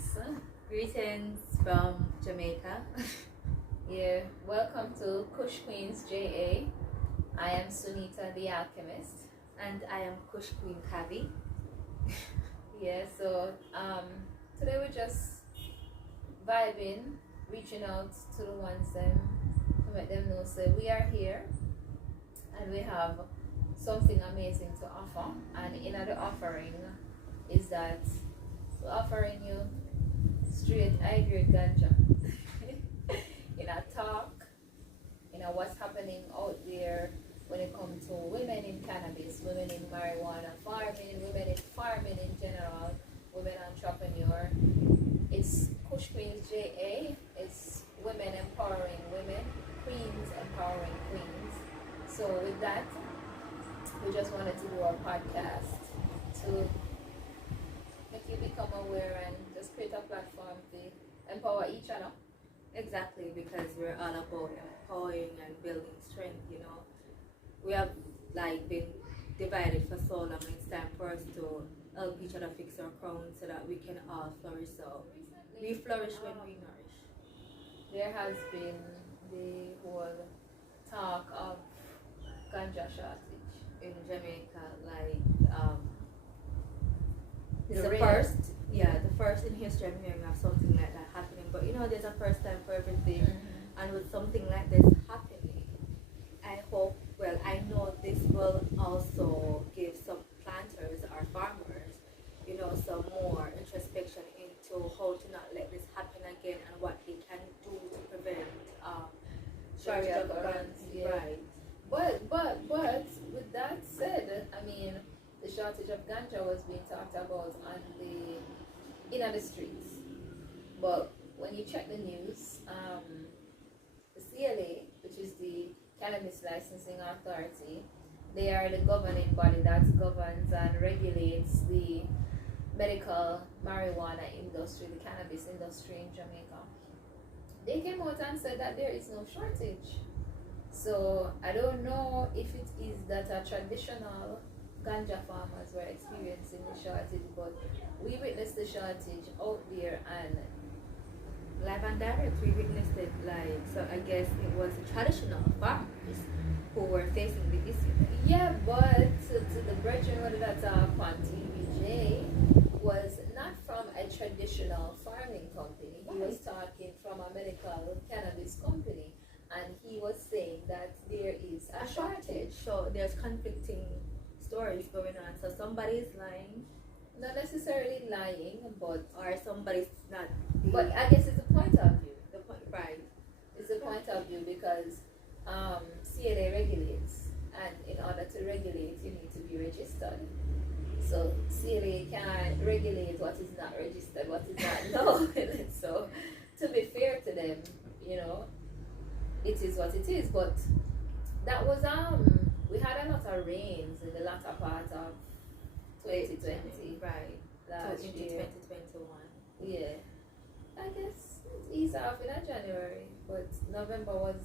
Greetings. Greetings from Jamaica. Yeah, welcome to Kush Kweens Ja. I am Sunita the Alchemist. And I am Kush Queen Kavi. Yeah, so today we're just vibing, reaching out to the ones them to let them know so we are here and we have something amazing to offer. And in the offering is that we're offering you straight high-grade ganja. In a talk, what's happening out there when it comes to women in cannabis, women in marijuana farming, women in farming in general, women entrepreneur. It's Kush Kweens Ja. It's women empowering women, queens empowering queens. So with that, we just wanted to do a podcast to make you become aware and just create a platform to empower each other. Exactly, because we're all about empowering and building strength, We have been divided for so long. It's time for us to help each other fix our crown so that we can all flourish. So we flourish when we nourish. There has been the whole talk of ganja shortage In Jamaica, it's The the first in history I'm hearing of something like that happening. But there's a first time for everything. And with something like this happening, I know this will also give some planters or farmers, some more introspection into how to not let this happen again and what they can do to prevent shortage of guns. Yeah. Right. But with that said, the shortage of ganja was being talked about on the streets. But when you check the news, the CLA, which is the Cannabis Licensing Authority, they are the governing body that governs and regulates the medical marijuana industry, the cannabis industry in Jamaica. They came out and said that there is no shortage. So I don't know if it is that a traditional ganja farmers were experiencing the shortage, but we witnessed the shortage out there and Live and direct, we witnessed it so I guess it was the traditional farmers who were facing the issue. yeah, but to the brethren whether that's on TVJ was not from a traditional farming company. He was talking from a medical cannabis company, and he was saying that there is a shortage. So there's conflicting stories going on. So somebody's lying, Not necessarily lying, but or somebody's not. But I guess it's a point of view. The point, right? It's a point of view because CLA regulates, and in order to regulate, you need to be registered. So CLA can't regulate what is not registered, what is not known. So to be fair to them, it is what it is. But that was we had a lot of rains in the latter part of 2020, right? Last into year. 2021. Yeah, I guess it eased off in January, but November was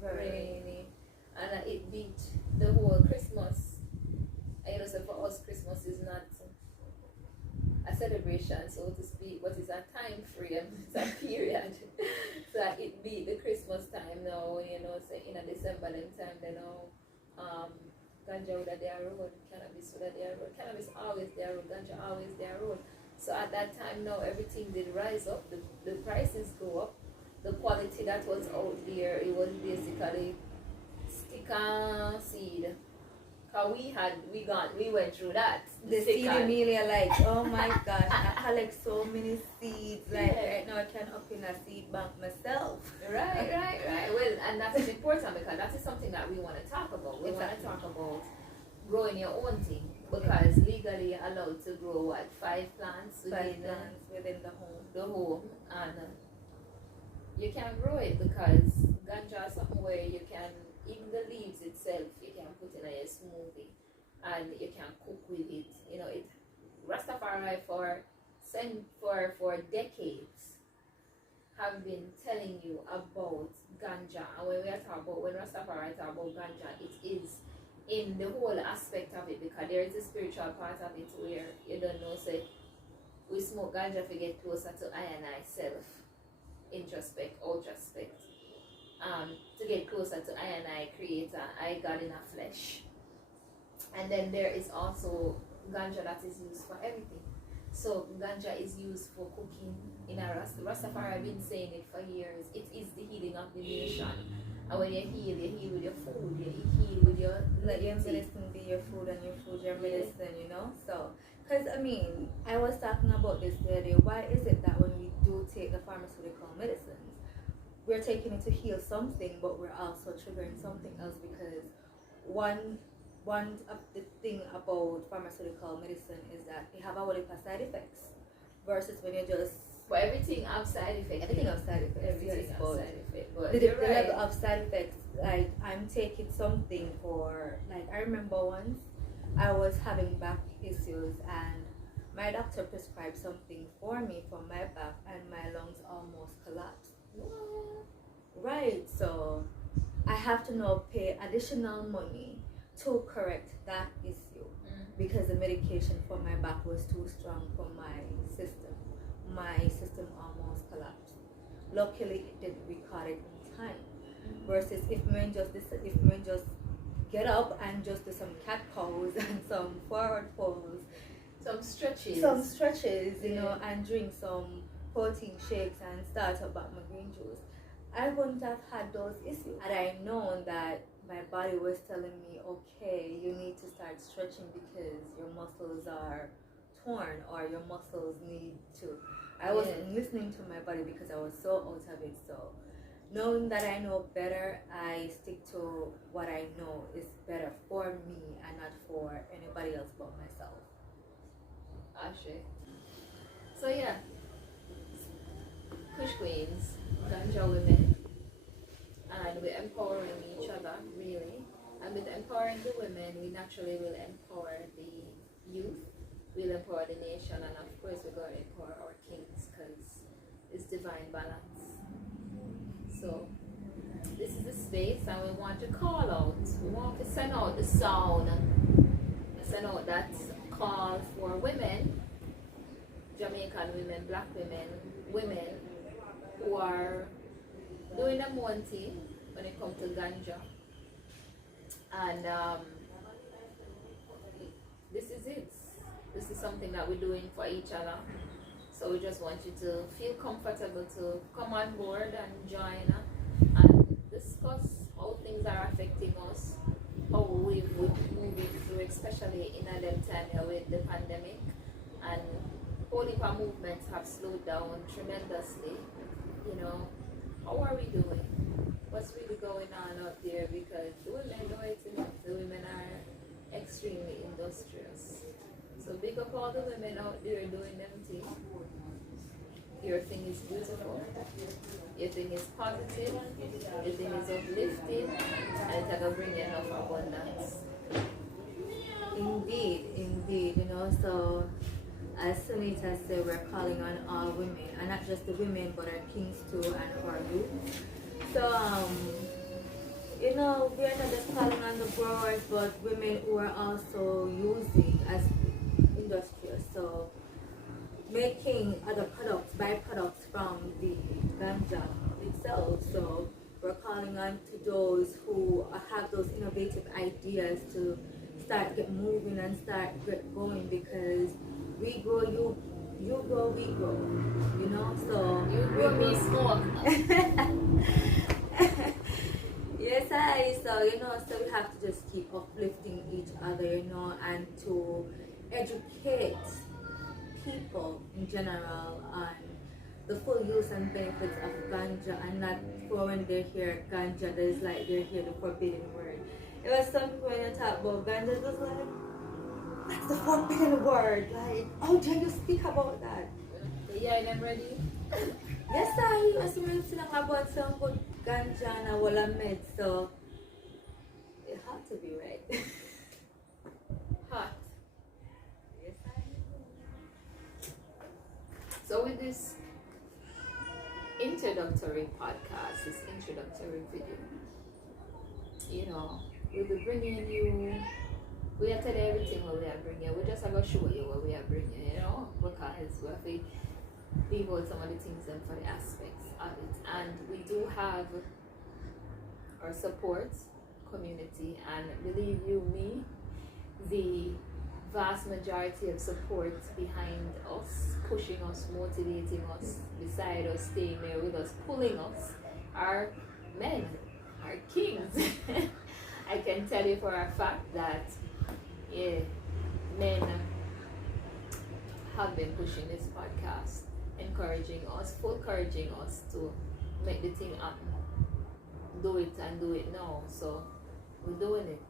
Very rainy, and it beat the whole Christmas. And so for us, Christmas is not a celebration, so to speak, but it's a time frame, it's a period. So it beat the Christmas time now, say in a December them time, ganja with their road, cannabis with their road. Cannabis always their road, ganja always their road. So at that time now everything did rise up, the prices go up. The quality that was out there, it was basically stick and seed. Cause we went through that. The seed Amelia, oh my gosh, I collect so many seeds. Right now I can open a seed bank myself. Right. Well, and that is important because that is something that we want to talk about. We want to talk about growing your own thing because legally you're allowed to grow 5 plants within the home. And you can grow it because ganja is something where you can, even the leaves itself, you can put in a smoothie and you can cook with it. It Rastafari for decades have been telling you about ganja, and when Rastafari talk about ganja, it is in the whole aspect of it because there is a spiritual part of it where you don't know, say, we smoke ganja to get closer to I and I self, introspect, outrospect. To get closer to I and I creator, I God in a flesh. And then there is also ganja that is used for everything. So ganja is used for cooking in a Rastafari have been saying it for years. It is the healing of the nation. And when you heal with your food, you heal with your Let your medicine be your food and your food your medicine, you know? So, because I mean, I was talking about this the other day. Why is it that when we do take the pharmaceutical medicines, we're taking it to heal something, but we're also triggering something else? Because one of the thing about pharmaceutical medicine is that they have a lot of side effects versus when you just for everything have side effects. everything have side effects. Everything Yes, has but side effects. But the you're right. level of side effects, like I'm taking something for, like I remember once I was having back issues and my doctor prescribed something for me for my back and my lungs almost collapsed. Right, so I have to now pay additional money to correct that issue because the medication for my back was too strong for my system. My system almost collapsed. Luckily, it didn't record it in time. Versus if men just get up and just do some cat cows and some forward folds, some stretches, you know, and drink some protein shakes and start up back my green juice, I wouldn't have had those issues had I known that my body was telling me, okay, you need to start stretching because your muscles are torn or your muscles need to. I wasn't listening to my body because I was so out of it. So knowing that I know better, I stick to what I know is better for me and not for anybody else but myself. Ashe. So yeah, Kush Queens, Ganja women, and we're empowering each other really. And with empowering the women, we naturally will empower the youth, we'll empower the nation, and of course we're going to empower our kings because it's divine balance. So this is the space, and we want to call out, we want to send out the sound, send out that call for women, Jamaican women, black women, women who are doing them one thing when it comes to ganja. And this is it. This is something that we're doing for each other. So we just want you to feel comfortable to come on board and join and discuss how things are affecting us, how we would move it through, especially in a them time with the pandemic. And whole heap of movements have slowed down tremendously. You know, how are we doing? What's really going on out there? Because the women know it enough. The women are extremely industrious. So big up all the women out there doing them thing. Your thing is beautiful. Your thing is positive. Your thing is uplifting, and it's gonna bring enough abundance. Indeed, you know, so as Sunita said, we're calling on all women, and not just the women, but our kings too, and our youth. So, you know, we're not just calling on the growers, but women who are also using as industrious. So, making other products, byproducts from the ganja itself. So, we're calling on to those who have those innovative ideas to start get moving and start get going, because we grow, you grow, we grow, you know. So you grow, me smoke. Yes, so you know, so we have to just keep uplifting each other, you know, and to educate people in general on the full use and benefits of ganja, and not for when they hear ganja, there's like they hear the forbidden word. It was some people when you talk about ganja, just like, that's the forbidden word. Like, how dare you speak about that? Yeah, I'm ready. Yes, I was mentioning about some good ganja and wala med, so it had to be right. Hot. Yes, So with this introductory podcast, this introductory video, you know, we'll be bringing you, we are telling everything what we are bringing. We just just going to show you what we are bringing, you know, because we have to leave out some of the things and for the aspects of it. And we do have our support community, and believe you me, the vast majority of support behind us, pushing us, motivating us, beside us, staying there with us, pulling us, are men, are kings. I can tell you for a fact that men have been pushing this podcast, encouraging us, full encouraging us to make the thing happen. Do it and do it now. So we're doing it.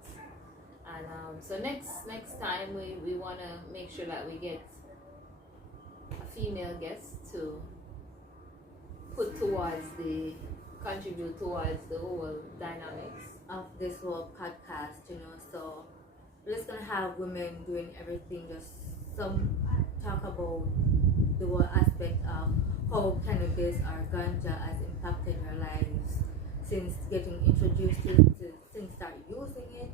And so next time we want to make sure that we get a female guest to contribute towards the whole dynamics of this whole podcast, you know. So we're just gonna have women doing everything, just some talk about the whole aspect of how cannabis or ganja has impacted our lives since getting introduced to it, since start using it,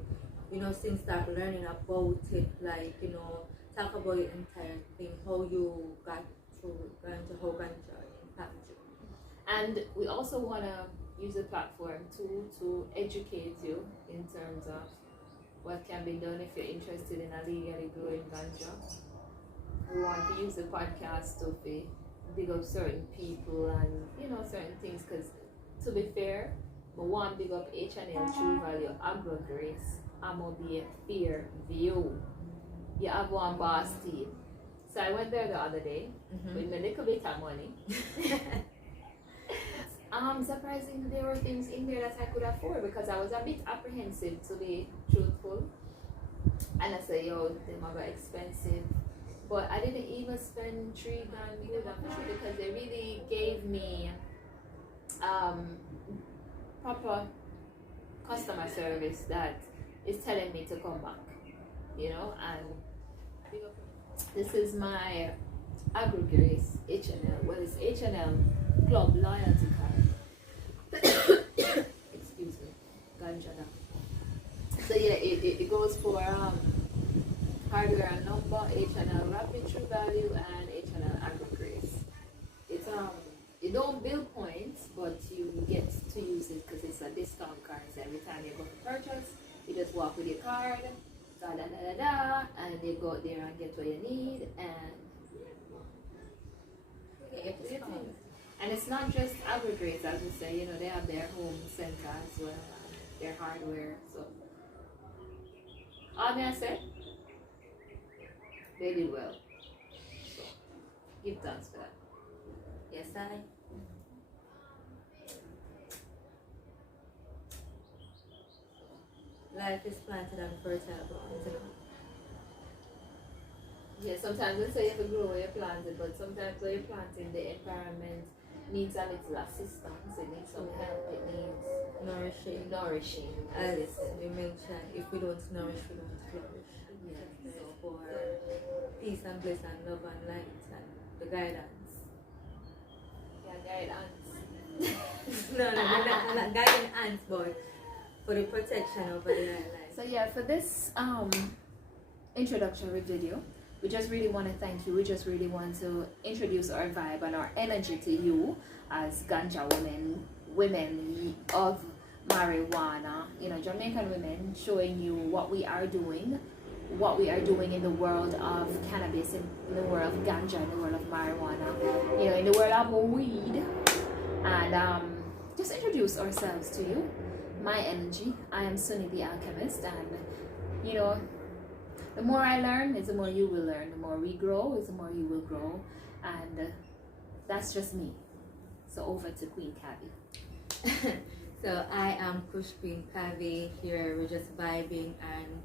you know, since start learning about it, like, you know, talk about the entire thing, how you got through ganja, how ganja impacted you. And we also want to use the platform to educate you in terms of what can be done if you're interested in illegally growing ganja. We want to use the podcast to big up certain people and, you know, certain things, because to be fair, we want to big up H&L True Value Agro Grace. I'm going to be a fair view. You have one boss team. So I went there the other day with my little bit of money. Surprisingly, there were things in there that I could afford, because I was a bit apprehensive, to be truthful. And I said, yo, them are very expensive. But I didn't even spend $3 grand good on food, because they really gave me proper customer service that is telling me to come back, you know. And this is my Agro Grace H&L. Well, it's H&L Club Loyalty Card. Excuse me, ganja now. So yeah, it goes for hardware and number, H&L Rapid True Value, and H&L Agro Grace. It's you don't build points, but you get to use it because it's a discount card. So every time you go to purchase, you just walk with your card, and you go there and get what you need, and get your things. And it's not just Agro Grace, as we say, you know, they have their home center as well, their hardware. So all I said, they did well. So give thanks for that. Yes, I. Life is planted on fertile ground, you know. Yeah, sometimes they say you have to grow where you plant it, but sometimes when you're planting, the environment needs a little assistance, it needs some help, it needs nourishing. As you mentioned, if we don't nourish, we don't flourish. Yes. So for peace and bliss and love and light and the guidance. Yeah, guidance. No, I'm not guiding ants, but for the protection over the life. So yeah, for this introductory video, we just really want to thank you. We just really want to introduce our vibe and our energy to you as ganja women of marijuana, you know, Jamaican women, showing you what we are doing in the world of cannabis, in the world of ganja, in the world of marijuana, you know, in the world of weed, and just introduce ourselves to you. My energy, I am Sunny the Alchemist, and you know, the more I learn is the more you will learn. The more we grow is the more you will grow, and that's just me. So over to Queen Cabby. So I am Kush Kweens Ja. Here we're just vibing and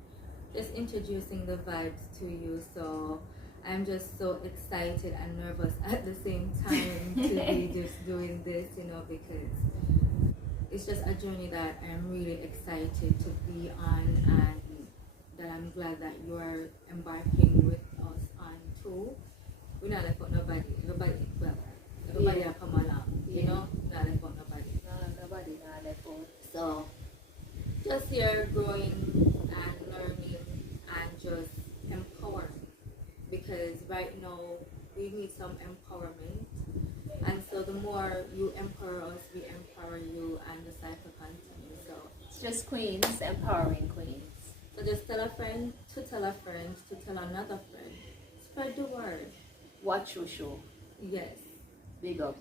just introducing the vibes to you. So I'm just so excited and nervous at the same time to be just doing this, you know, because it's just a journey that I'm really excited to be on, and that I'm glad that you are embarking with us on too. We're not left out nobody. Everybody will come along, you know, not left out nobody. Nobody not left out. So just here growing and learning and just empowering. because right now we need some empowerment. And so the more you empower us, we empower you, and the cycle continues. So It's just queens empowering queens. so just tell a friend to tell a friend to tell another friend. Spread the word. Watch your show. Yes. Big up.